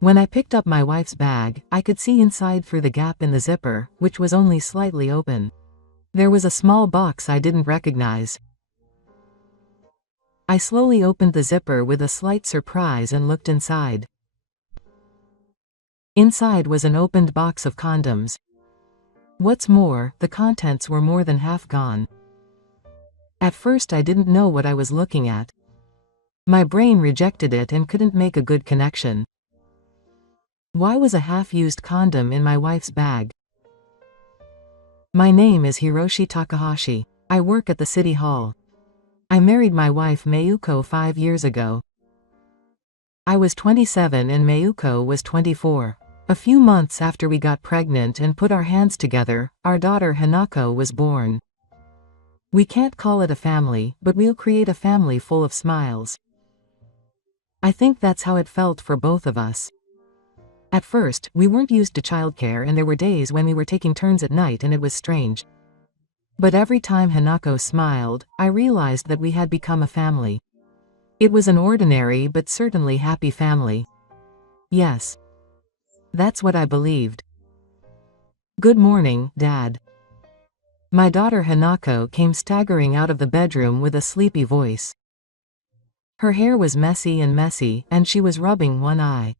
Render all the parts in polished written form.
When I picked up my wife's bag, I could see inside through the gap in the zipper, which was only slightly open. There was a small box I didn't recognize. I slowly opened the zipper with a slight surprise and looked inside. Inside was an opened box of condoms. What's more, the contents were more than half gone. At first I didn't know what I was looking at. My brain rejected it and couldn't make a good connection. Why was a half-used condom in my wife's bag? My name is Hiroshi Takahashi. I work at the city hall. I married my wife Mayuko 5 years ago. I was 27 and Mayuko was 24. A few months after we got pregnant and put our hands together, our daughter Hanako was born. We can't call it a family, but we'll create a family full of smiles. I think that's how it felt for both of us. At first, we weren't used to childcare and there were days when we were taking turns at night and it was strange. But every time Hanako smiled, I realized that we had become a family. It was an ordinary but certainly happy family. Yes. That's what I believed. Good morning, Dad. My daughter Hanako came staggering out of the bedroom with a sleepy voice. Her hair was messy, and she was rubbing one eye.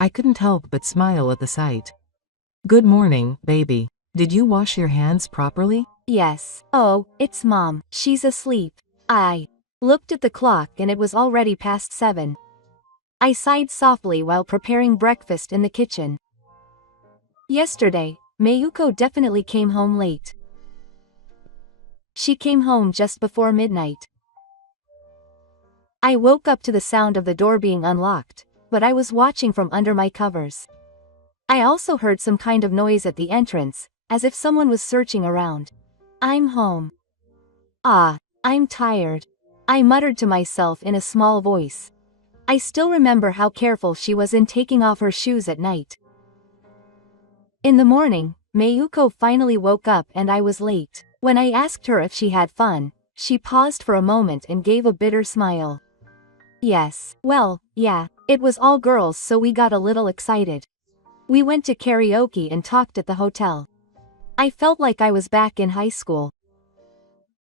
I couldn't help but smile at the sight. Good morning, baby. Did you wash your hands properly? Yes. Oh, it's Mom. She's asleep. I looked at the clock and it was already past 7. I sighed softly while preparing breakfast in the kitchen. Yesterday, Mayuko definitely came home late. She came home just before midnight. I woke up to the sound of the door being unlocked, but I was watching from under my covers. I also heard some kind of noise at the entrance, as if someone was searching around. I'm home. I'm tired. I muttered to myself in a small voice. I still remember how careful she was in taking off her shoes at night. In the morning, Mayuko finally woke up and I was late. When I asked her if she had fun, she paused for a moment and gave a bitter smile. Yes, well, yeah, it was all girls so we got a little excited. We went to karaoke and talked at the hotel. I felt like I was back in high school.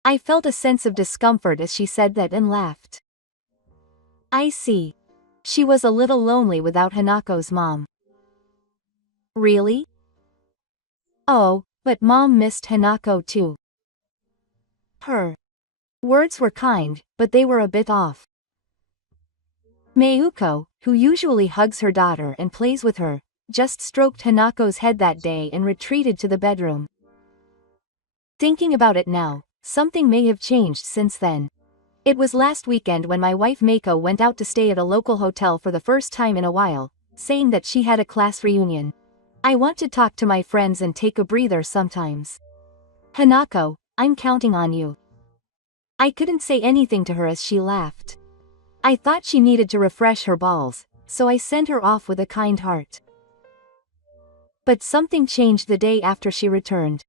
I felt a sense of discomfort as she said that and laughed. I see. She was a little lonely without Hanako's mom. Really? Oh, but Mom missed Hanako too. Her words were kind, but they were a bit off. Mayuko, who usually hugs her daughter and plays with her, just stroked Hanako's head that day and retreated to the bedroom. Thinking about it now, something may have changed since then. It was last weekend when my wife Meiko went out to stay at a local hotel for the first time in a while, saying that she had a class reunion. I want to talk to my friends and take a breather sometimes. Hanako, I'm counting on you. I couldn't say anything to her as she laughed. I thought she needed to refresh her balls, so I sent her off with a kind heart. But something changed the day after she returned.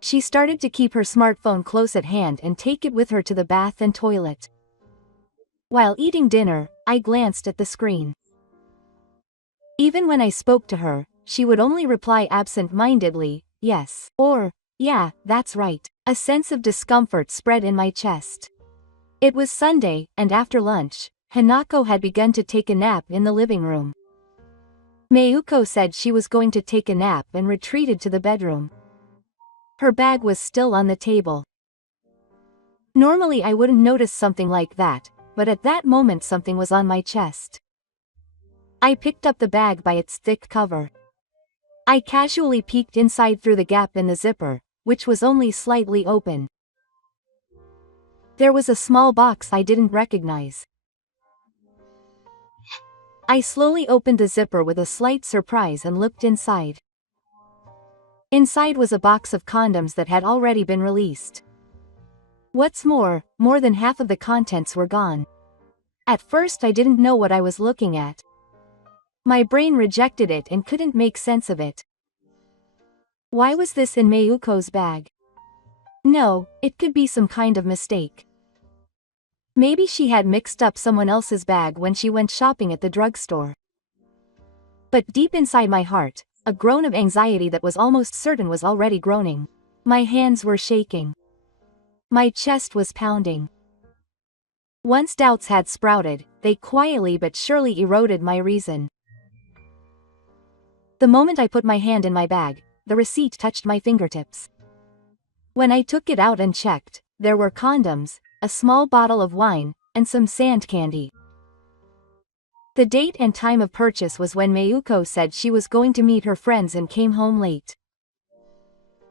She started to keep her smartphone close at hand and take it with her to the bath and toilet. While eating dinner, I glanced at the screen. Even when I spoke to her, she would only reply absent-mindedly, yes, or, yeah, that's right. A sense of discomfort spread in my chest. It was Sunday, and after lunch, Hanako had begun to take a nap in the living room. Mayuko said she was going to take a nap and retreated to the bedroom. Her bag was still on the table. Normally I wouldn't notice something like that, but at that moment something was on my chest. I picked up the bag by its thick cover. I casually peeked inside through the gap in the zipper, which was only slightly open. There was a small box I didn't recognize. I slowly opened the zipper with a slight surprise and looked inside. Inside was a box of condoms that had already been released. What's more than half of the contents were gone. At first I didn't know what I was looking at. My brain rejected it and couldn't make sense of it. Why was this in Mayuko's bag? No, it could be some kind of mistake. Maybe she had mixed up someone else's bag when she went shopping at the drugstore. But deep inside my heart, a groan of anxiety that was almost certain was already groaning. My hands were shaking. My chest was pounding. Once doubts had sprouted, they quietly but surely eroded my reason. The moment I put my hand in my bag, the receipt touched my fingertips. When I took it out and checked, there were condoms, a small bottle of wine, and some sand candy. The date and time of purchase was when Mayuko said she was going to meet her friends and came home late.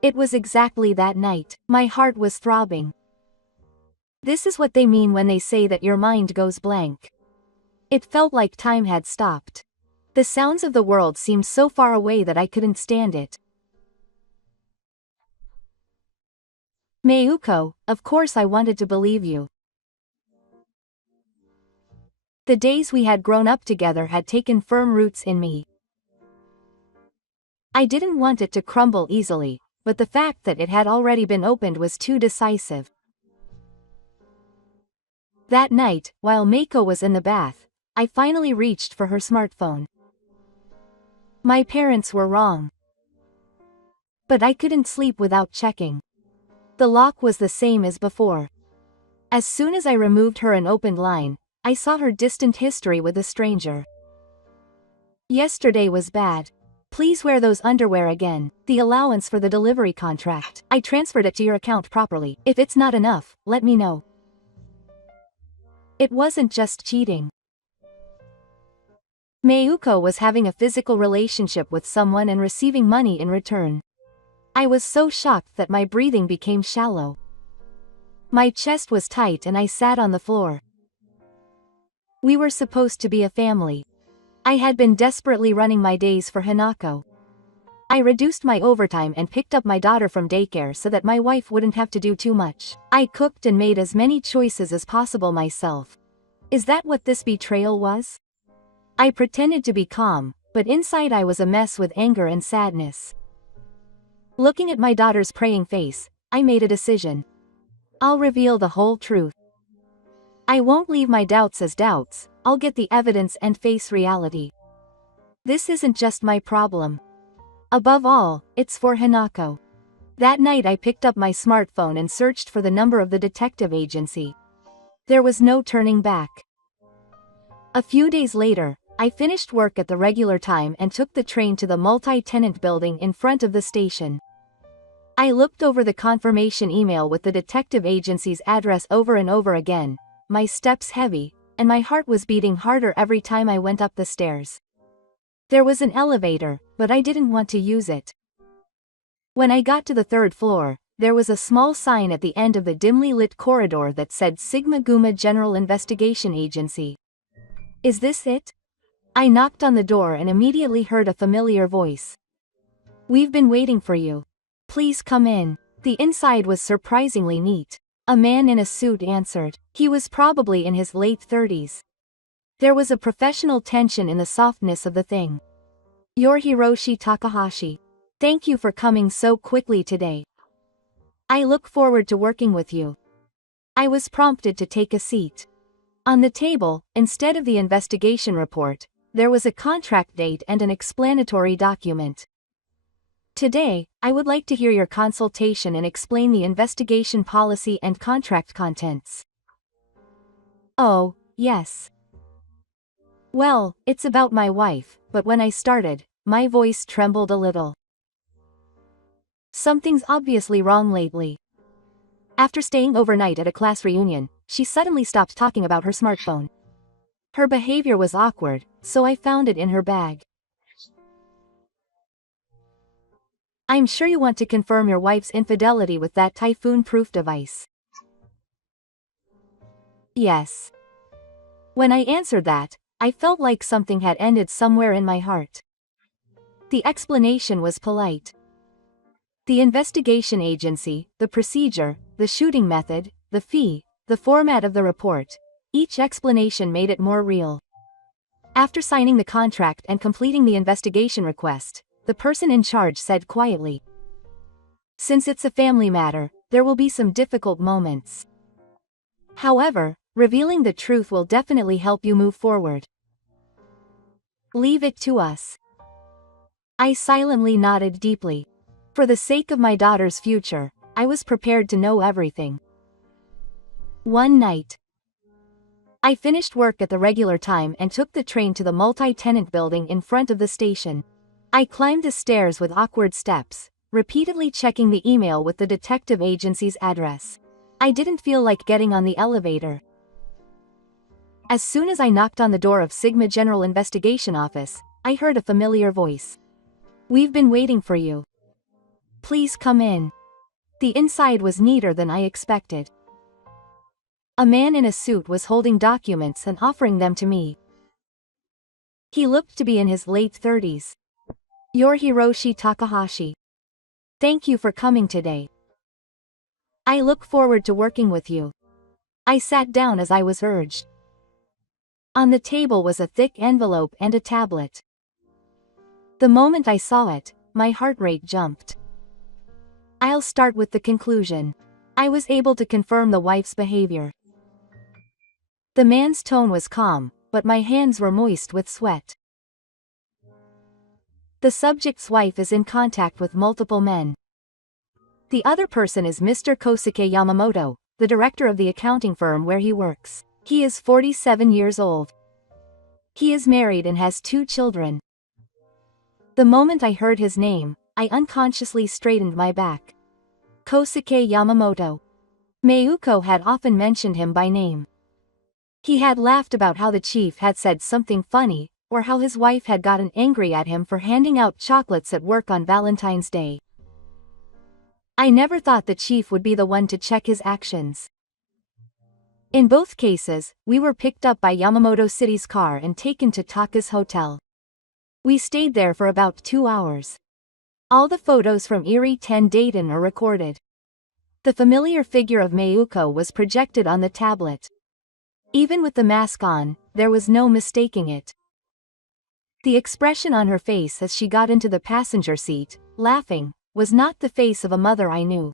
It was exactly that night. My heart was throbbing. This is what they mean when they say that your mind goes blank. It felt like time had stopped. The sounds of the world seemed so far away that I couldn't stand it. Mayuko, of course I wanted to believe you. The days we had grown up together had taken firm roots in me. I didn't want it to crumble easily, but the fact that it had already been opened was too decisive. That night, while Meiko was in the bath, I finally reached for her smartphone. My parents were wrong. But I couldn't sleep without checking. The lock was the same as before. As soon as I removed her and opened line, I saw her distant history with a stranger. Yesterday was bad. Please wear those underwear again. The allowance for the delivery contract. I transferred it to your account properly. If it's not enough, let me know. It wasn't just cheating. Mayuko was having a physical relationship with someone and receiving money in return. I was so shocked that my breathing became shallow. My chest was tight and I sat on the floor. We were supposed to be a family. I had been desperately running my days for Hanako. I reduced my overtime and picked up my daughter from daycare so that my wife wouldn't have to do too much. I cooked and made as many choices as possible myself. Is that what this betrayal was? I pretended to be calm, but inside I was a mess with anger and sadness. Looking at my daughter's praying face, I made a decision. I'll reveal the whole truth. I won't leave my doubts as doubts, I'll get the evidence and face reality. This isn't just my problem. Above all, it's for Hanako. That night I picked up my smartphone and searched for the number of the detective agency. There was no turning back. A few days later, I finished work at the regular time and took the train to the multi-tenant building in front of the station. I looked over the confirmation email with the detective agency's address over and over again, my steps heavy, and my heart was beating harder every time I went up the stairs. There was an elevator, but I didn't want to use it. When I got to the third floor, there was a small sign at the end of the dimly lit corridor that said Sigma Guma General Investigation Agency. Is this it? I knocked on the door and immediately heard a familiar voice. We've been waiting for you. Please come in. The inside was surprisingly neat. A man in a suit answered. He was probably in his late 30s. There was a professional tension in the softness of the thing. You're Hiroshi Takahashi. Thank you for coming so quickly today. I look forward to working with you. I was prompted to take a seat. On the table, instead of the investigation report, there was a contract date and an explanatory document. Today, I would like to hear your consultation and explain the investigation policy and contract contents. Oh, yes. Well, it's about my wife, but when I started, my voice trembled a little. Something's obviously wrong lately. After staying overnight at a class reunion, she suddenly stopped talking about her smartphone. Her behavior was awkward, so I found it in her bag. I'm sure you want to confirm your wife's infidelity with that typhoon-proof device. Yes. When I answered that, I felt like something had ended somewhere in my heart. The explanation was polite. The investigation agency, the procedure, the shooting method, the fee, the format of the report, each explanation made it more real. After signing the contract and completing the investigation request, the person in charge said quietly, "Since it's a family matter, there will be some difficult moments. However, Revealing the truth will definitely help you move forward. Leave it to us. I silently nodded deeply. For the sake of my daughter's future, I was prepared to know everything. One night, I finished work at the regular time and took the train to the multi-tenant building in front of the station. I climbed the stairs with awkward steps, repeatedly checking the email with the detective agency's address. I didn't feel like getting on the elevator. As soon as I knocked on the door of Sigma General Investigation Office, I heard a familiar voice. "We've been waiting for you. Please come in." The inside was neater than I expected. A man in a suit was holding documents and offering them to me. He looked to be in his late 30s. "You're Hiroshi Takahashi. Thank you for coming today. I look forward to working with you." I sat down as I was urged. On the table was a thick envelope and a tablet. The moment I saw it, my heart rate jumped. I'll start with the conclusion. I was able to confirm the wife's behavior. The man's tone was calm, but my hands were moist with sweat. The subject's wife is in contact with multiple men. The other person is Mr. Kosuke Yamamoto, the director of the accounting firm where he works. He is 47 years old. He is married and has 2 children. The moment I heard his name, I unconsciously straightened my back. Kosuke Yamamoto. Mayuko had often mentioned him by name. He had laughed about how the chief had said something funny, or how his wife had gotten angry at him for handing out chocolates at work on Valentine's Day. I never thought the chief would be the one to check his actions. In both cases, we were picked up by Yamamoto City's car and taken to Taka's hotel. We stayed there for about 2 hours. All the photos from Erie 10 Dayton are recorded. The familiar figure of Mayuko was projected on the tablet. Even with the mask on, there was no mistaking it. The expression on her face as she got into the passenger seat, laughing, was not the face of a mother I knew.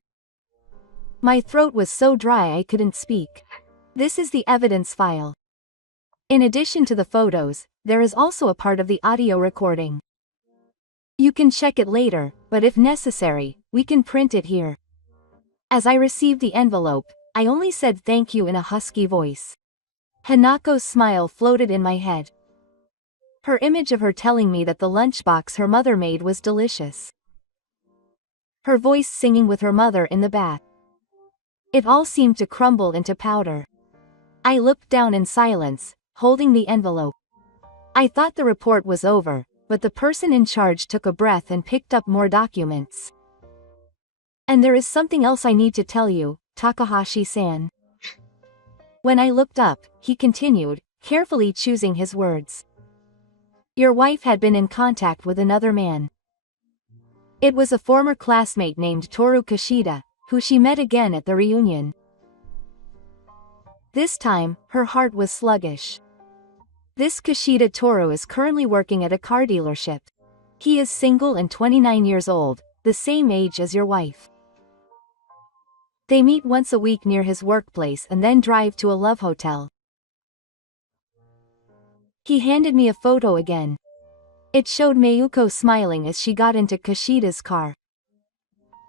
My throat was so dry I couldn't speak. This is the evidence file. In addition to the photos, there is also a part of the audio recording. You can check it later, but if necessary, we can print it here. As I received the envelope, I only said thank you in a husky voice. Hanako's smile floated in my head. Her image of her telling me that the lunchbox her mother made was delicious. Her voice singing with her mother in the bath. It all seemed to crumble into powder. I looked down in silence, holding the envelope. I thought the report was over, but the person in charge took a breath and picked up more documents. "And there is something else I need to tell you, Takahashi-san." When I looked up, he continued, carefully choosing his words. "Your wife had been in contact with another man. It was a former classmate named Toru Kishida, who she met again at the reunion. This time, her heart was sluggish. This Kishida Toru is currently working at a car dealership. He is single and 29 years old, the same age as your wife. They meet once a week near his workplace and then drive to a love hotel." He handed me a photo again. It showed Mayuko smiling as she got into Kishida's car.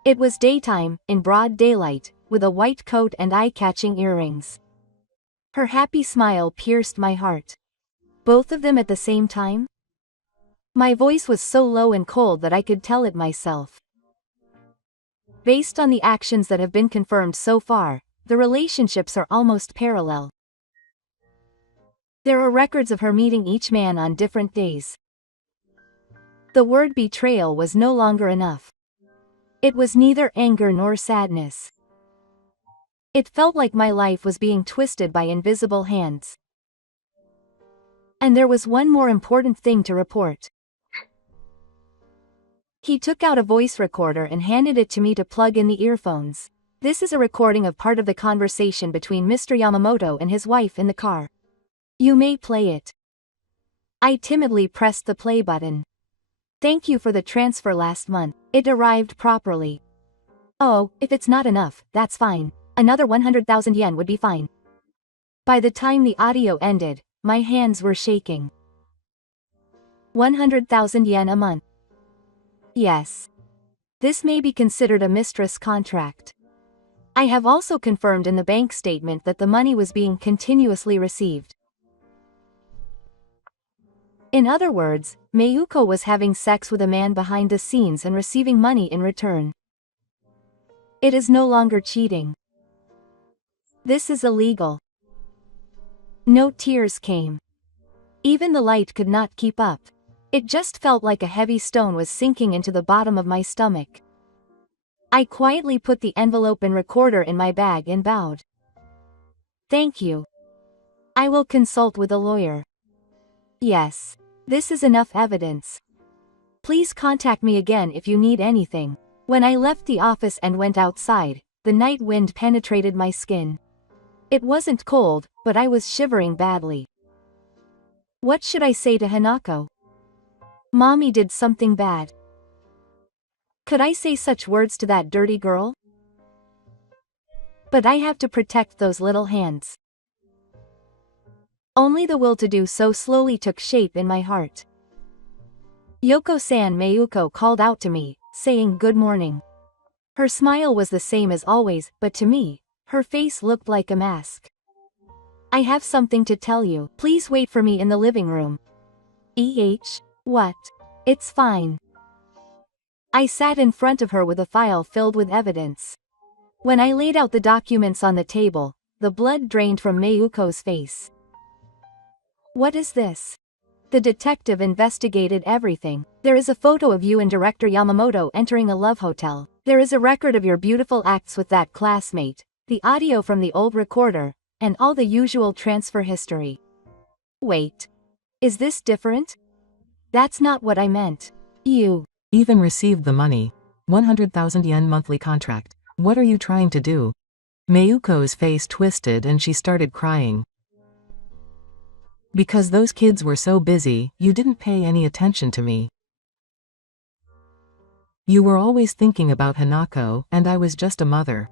It was daytime, in broad daylight, with a white coat and eye-catching earrings. Her happy smile pierced my heart. Both of them at the same time? My voice was so low and cold that I could tell it myself. Based on the actions that have been confirmed so far, the relationships are almost parallel. There are records of her meeting each man on different days. The word betrayal was no longer enough. It was neither anger nor sadness. It felt like my life was being twisted by invisible hands. And there was one more important thing to report. He took out a voice recorder and handed it to me to plug in the earphones. This is a recording of part of the conversation between Mr. Yamamoto and his wife in the car. You may play it. I timidly pressed the play button. "Thank you for the transfer last month. It arrived properly." "Oh, if it's not enough, that's fine. Another 100,000 yen would be fine." By the time the audio ended, my hands were shaking. 100,000 yen a month. Yes. This may be considered a mistress contract. I have also confirmed in the bank statement that the money was being continuously received. In other words, Mayuko was having sex with a man behind the scenes and receiving money in return. It is no longer cheating. This is illegal. No tears came. Even the light could not keep up. It just felt like a heavy stone was sinking into the bottom of my stomach. I quietly put the envelope and recorder in my bag and bowed. Thank you. I will consult with a lawyer. Yes. This is enough evidence. Please contact me again if you need anything. When I left the office and went outside, the night wind penetrated my skin. It wasn't cold, but I was shivering badly. What should I say to Hanako? Mommy did something bad. Could I say such words to that dirty girl? But I have to protect those little hands. Only the will to do so slowly took shape in my heart. Yoko-san Mayuko called out to me, saying good morning. Her smile was the same as always, but to me, her face looked like a mask. I have something to tell you. Please wait for me in the living room. What? It's fine. I sat in front of her with a file filled with evidence. When I laid out the documents on the table, the blood drained from Mayuko's face. What is this? The detective investigated everything. There is a photo of you and Director Yamamoto entering a love hotel. There is a record of your beautiful acts with that classmate, the audio from the old recorder, and all the usual transfer history. Wait. Is this different? That's not what I meant. You even received the money. 100,000 yen monthly contract. What are you trying to do? Mayuko's face twisted and she started crying. Because those kids were so busy, you didn't pay any attention to me. You were always thinking about Hanako, and I was just a mother.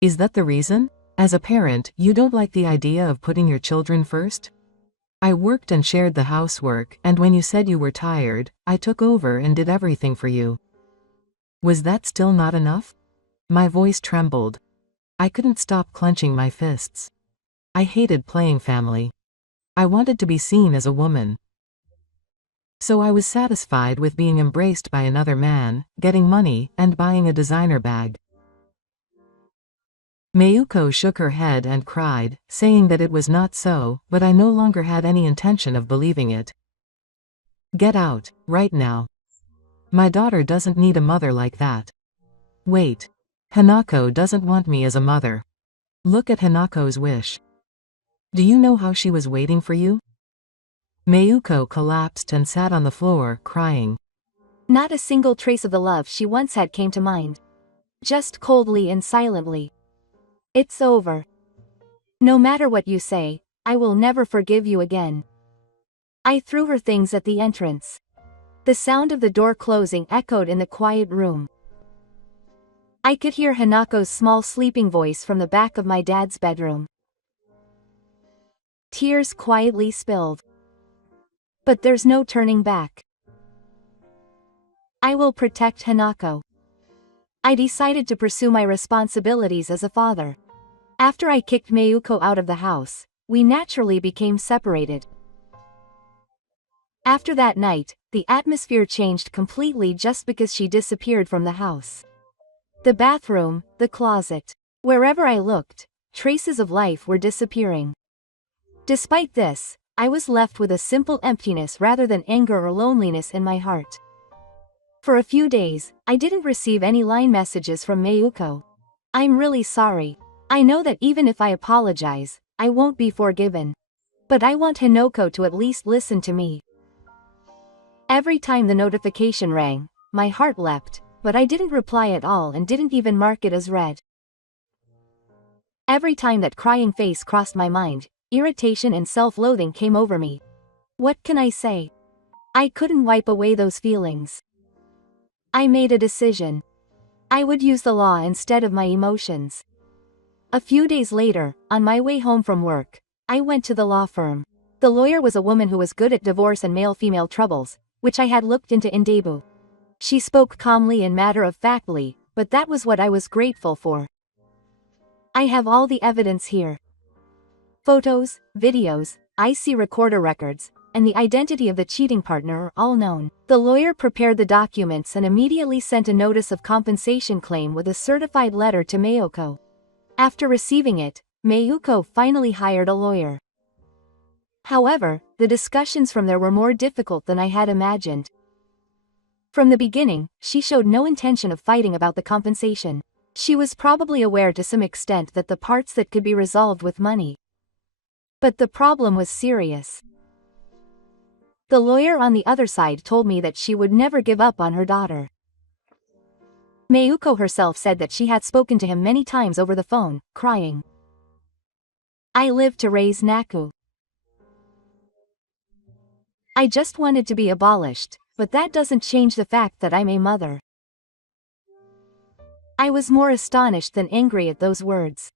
Is that the reason? As a parent, you don't like the idea of putting your children first? I worked and shared the housework, and when you said you were tired, I took over and did everything for you. Was that still not enough? My voice trembled. I couldn't stop clenching my fists. I hated playing family. I wanted to be seen as a woman. So I was satisfied with being embraced by another man, getting money, and buying a designer bag. Mayuko shook her head and cried, saying that it was not so, but I no longer had any intention of believing it. Get out, right now. My daughter doesn't need a mother like that. Wait. Hanako doesn't want me as a mother. Look at Hanako's wish. Do you know how she was waiting for you? Mayuko collapsed and sat on the floor, crying. Not a single trace of the love she once had came to mind. Just coldly and silently. It's over. No matter what you say, I will never forgive you again. I threw her things at the entrance. The sound of the door closing echoed in the quiet room. I could hear Hanako's small sleeping voice from the back of my dad's bedroom. Tears quietly spilled. But there's no turning back. I will protect Hanako. I decided to pursue my responsibilities as a father. After I kicked Mayuko out of the house, we naturally became separated. After that night, the atmosphere changed completely just because she disappeared from the house. The bathroom, the closet. Wherever I looked, traces of life were disappearing. Despite this, I was left with a simple emptiness rather than anger or loneliness in my heart. For a few days, I didn't receive any line messages from Mayuko. I'm really sorry. I know that even if I apologize, I won't be forgiven. But I want Hanako to at least listen to me. Every time the notification rang, my heart leapt, but I didn't reply at all and didn't even mark it as read. Every time that crying face crossed my mind, irritation and self-loathing came over me. What can I say? I couldn't wipe away those feelings. I made a decision. I would use the law instead of my emotions. A few days later, on my way home from work, I went to the law firm. The lawyer was a woman who was good at divorce and male-female troubles, which I had looked into in debut. She spoke calmly and matter-of-factly, but that was what I was grateful for. I have all the evidence here. Photos, videos, IC recorder records, and the identity of the cheating partner are all known. The lawyer prepared the documents and immediately sent a notice of compensation claim with a certified letter to Mayuko. After receiving it, Mayuko finally hired a lawyer. However, the discussions from there were more difficult than I had imagined. From the beginning, she showed no intention of fighting about the compensation. She was probably aware to some extent that the parts that could be resolved with money. But the problem was serious. The lawyer on the other side told me that she would never give up on her daughter. Mayuko herself said that she had spoken to him many times over the phone, crying. I lived to raise Naku. I just wanted to be abolished, but that doesn't change the fact that I'm a mother. I was more astonished than angry at those words.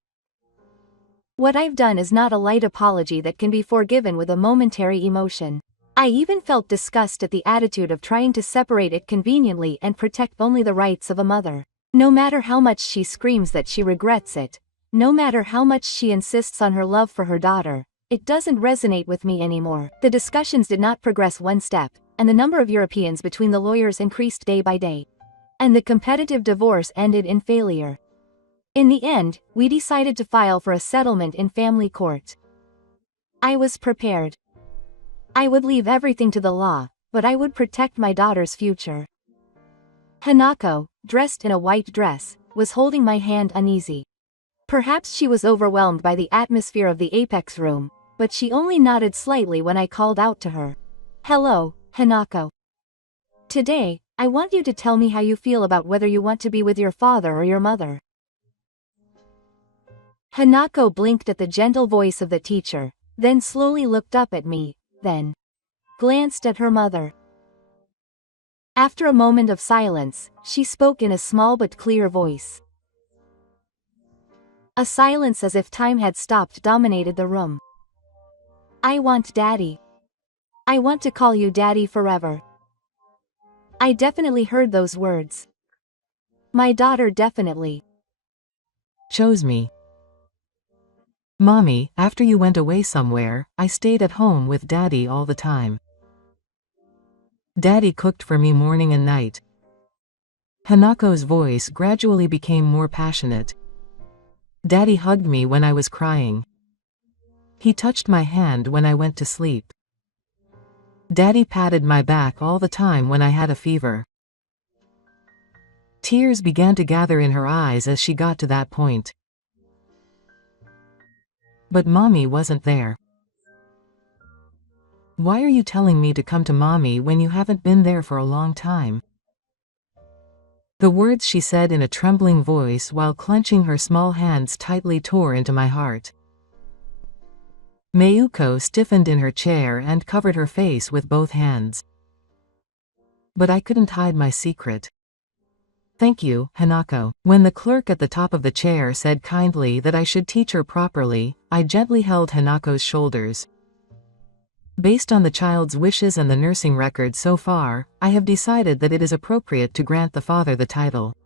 What I've done is not a light apology that can be forgiven with a momentary emotion. I even felt disgust at the attitude of trying to separate it conveniently and protect only the rights of a mother. No matter how much she screams that she regrets it, no matter how much she insists on her love for her daughter, it doesn't resonate with me anymore. The discussions did not progress one step, and the number of Europeans between the lawyers increased day by day. And the competitive divorce ended in failure. In the end, we decided to file for a settlement in family court. I was prepared. I would leave everything to the law, but I would protect my daughter's future. Hanako, dressed in a white dress, was holding my hand uneasy. Perhaps she was overwhelmed by the atmosphere of the Apex room, but she only nodded slightly when I called out to her. Hello, Hanako. Today, I want you to tell me how you feel about whether you want to be with your father or your mother. Hanako blinked at the gentle voice of the teacher, then slowly looked up at me, then glanced at her mother. After a moment of silence, she spoke in a small but clear voice. A silence as if time had stopped dominated the room. I want Daddy. I want to call you Daddy forever. I definitely heard those words. My daughter definitely chose me. Mommy, after you went away somewhere, I stayed at home with Daddy all the time. Daddy cooked for me morning and night. Hanako's voice gradually became more passionate. Daddy hugged me when I was crying. He touched my hand when I went to sleep. Daddy patted my back all the time when I had a fever. Tears began to gather in her eyes as she got to that point. But Mommy wasn't there. Why are you telling me to come to Mommy when you haven't been there for a long time? The words she said in a trembling voice while clenching her small hands tightly tore into my heart. Mayuko stiffened in her chair and covered her face with both hands. But I couldn't hide my secret. Thank you, Hanako. When the clerk at the top of the chair said kindly that I should teach her properly, I gently held Hanako's shoulders. Based on the child's wishes and the nursing record so far, I have decided that it is appropriate to grant the father the title.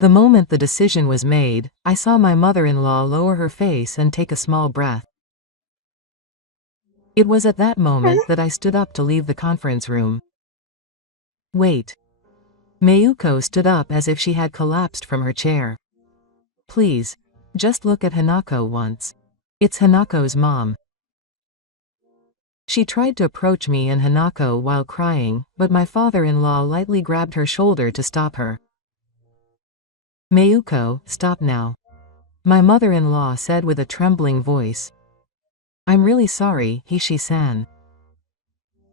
The moment the decision was made, I saw my mother-in-law lower her face and take a small breath. It was at that moment that I stood up to leave the conference room. Wait. Mayuko stood up as if she had collapsed from her chair. Please, just look at Hanako once. It's Hanako's mom. She tried to approach me and Hanako while crying, but my father-in-law lightly grabbed her shoulder to stop her. Mayuko, stop now. My mother-in-law said with a trembling voice. I'm really sorry, Hishi-san.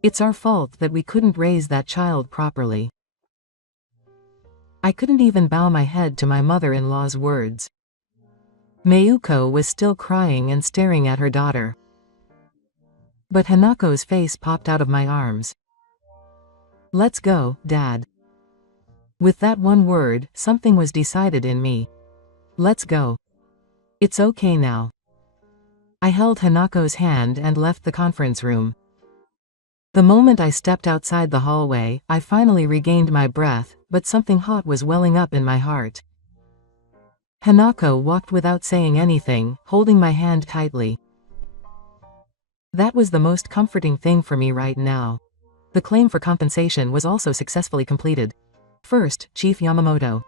It's our fault that we couldn't raise that child properly. I couldn't even bow my head to my mother-in-law's words. Mayuko was still crying and staring at her daughter. But Hanako's face popped out of my arms. Let's go, Dad. With that one word, something was decided in me. Let's go. It's okay now. I held Hanako's hand and left the conference room. The moment I stepped outside the hallway, I finally regained my breath, but something hot was welling up in my heart. Hanako walked without saying anything, holding my hand tightly. That was the most comforting thing for me right now. The claim for compensation was also successfully completed. First, Chief Yamamoto.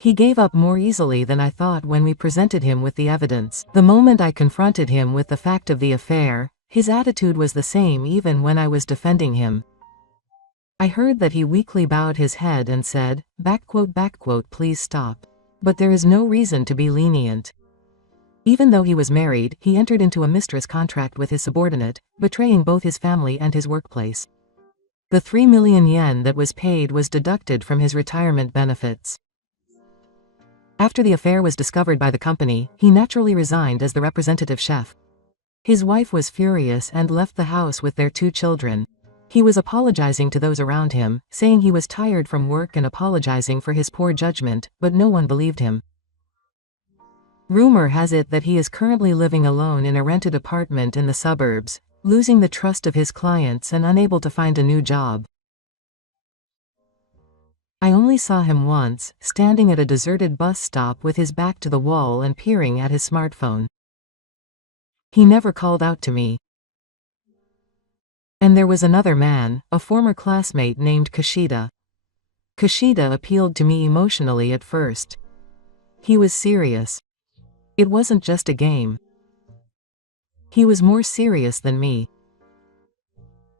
He gave up more easily than I thought when we presented him with the evidence. The moment I confronted him with the fact of the affair, his attitude was the same even when I was defending him. I heard that he weakly bowed his head and said, "Please stop. But there is no reason to be lenient." Even though he was married, he entered into a mistress contract with his subordinate, betraying both his family and his workplace. The 3 million yen that was paid was deducted from his retirement benefits. After the affair was discovered by the company, he naturally resigned as the representative chef. His wife was furious and left the house with their 2 children. He was apologizing to those around him, saying he was tired from work and apologizing for his poor judgment, but no one believed him. Rumor has it that he is currently living alone in a rented apartment in the suburbs, losing the trust of his clients and unable to find a new job. I only saw him once, standing at a deserted bus stop with his back to the wall and peering at his smartphone. He never called out to me. And there was another man, a former classmate named Kishida. Kishida appealed to me emotionally at first. He was serious. It wasn't just a game. He was more serious than me.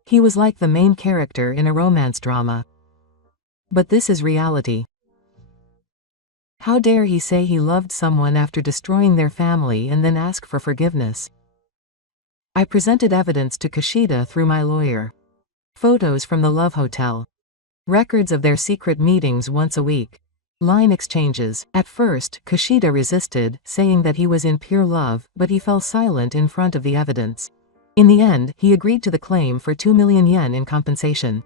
He was like the main character in a romance drama. But this is reality. How dare he say he loved someone after destroying their family and then ask for forgiveness? I presented evidence to Kishida through my lawyer. Photos from the Love Hotel. Records of their secret meetings once a week. Line exchanges. At first, Kishida resisted, saying that he was in pure love, but he fell silent in front of the evidence. In the end, he agreed to the claim for 2 million yen in compensation.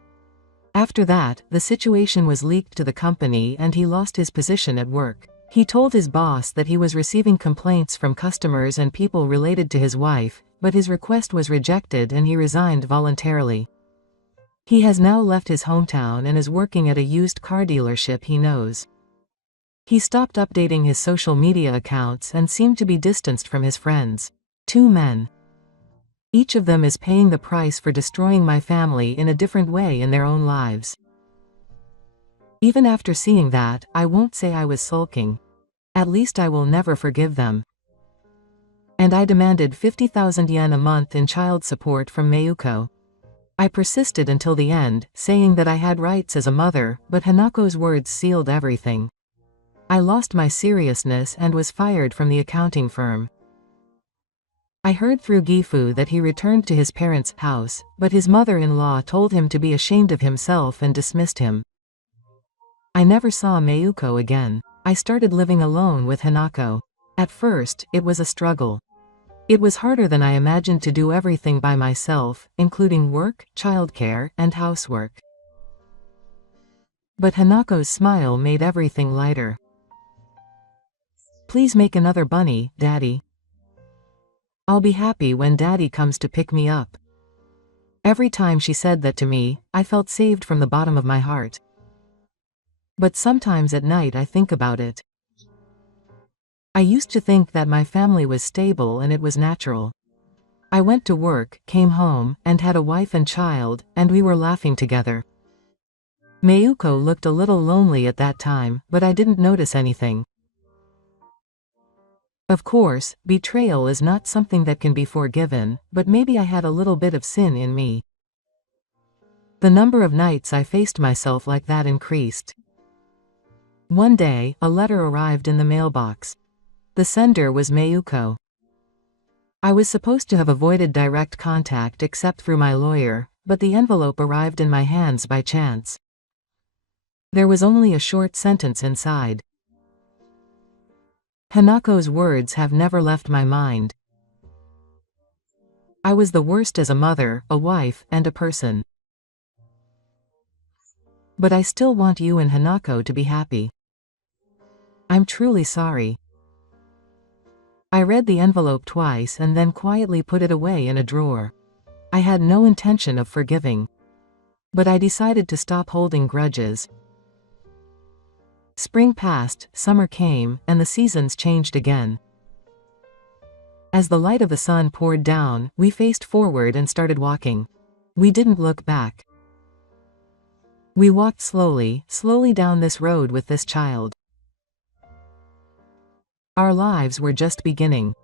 After that, the situation was leaked to the company and he lost his position at work. He told his boss that he was receiving complaints from customers and people related to his wife, but his request was rejected and he resigned voluntarily. He has now left his hometown and is working at a used car dealership he knows. He stopped updating his social media accounts and seemed to be distanced from his friends. 2 men. Each of them is paying the price for destroying my family in a different way in their own lives. Even after seeing that, I won't say I was sulking. At least I will never forgive them. And I demanded 50,000 yen a month in child support from Mayuko. I persisted until the end, saying that I had rights as a mother, but Hanako's words sealed everything. I lost my seriousness and was fired from the accounting firm. I heard through Gifu that he returned to his parents' house, but his mother-in-law told him to be ashamed of himself and dismissed him. I never saw Mayuko again. I started living alone with Hanako. At first, it was a struggle. It was harder than I imagined to do everything by myself, including work, childcare, and housework. But Hanako's smile made everything lighter. "Please make another bunny, Daddy. I'll be happy when Daddy comes to pick me up." Every time she said that to me, I felt saved from the bottom of my heart. But sometimes at night I think about it. I used to think that my family was stable and it was natural. I went to work, came home, and had a wife and child, and we were laughing together. Mayuko looked a little lonely at that time, but I didn't notice anything. Of course, betrayal is not something that can be forgiven, but maybe I had a little bit of sin in me. The number of nights I faced myself like that increased. One day, a letter arrived in the mailbox. The sender was Mayuko. I was supposed to have avoided direct contact except through my lawyer, but the envelope arrived in my hands by chance. There was only a short sentence inside. Hanako's words have never left my mind. I was the worst as a mother, a wife, and a person. But I still want you and Hanako to be happy. I'm truly sorry. I read the envelope twice and then quietly put it away in a drawer. I had no intention of forgiving. But I decided to stop holding grudges. Spring passed, summer came, and the seasons changed again. As the light of the sun poured down, we faced forward and started walking. We didn't look back. We walked slowly, slowly down this road with this child. Our lives were just beginning.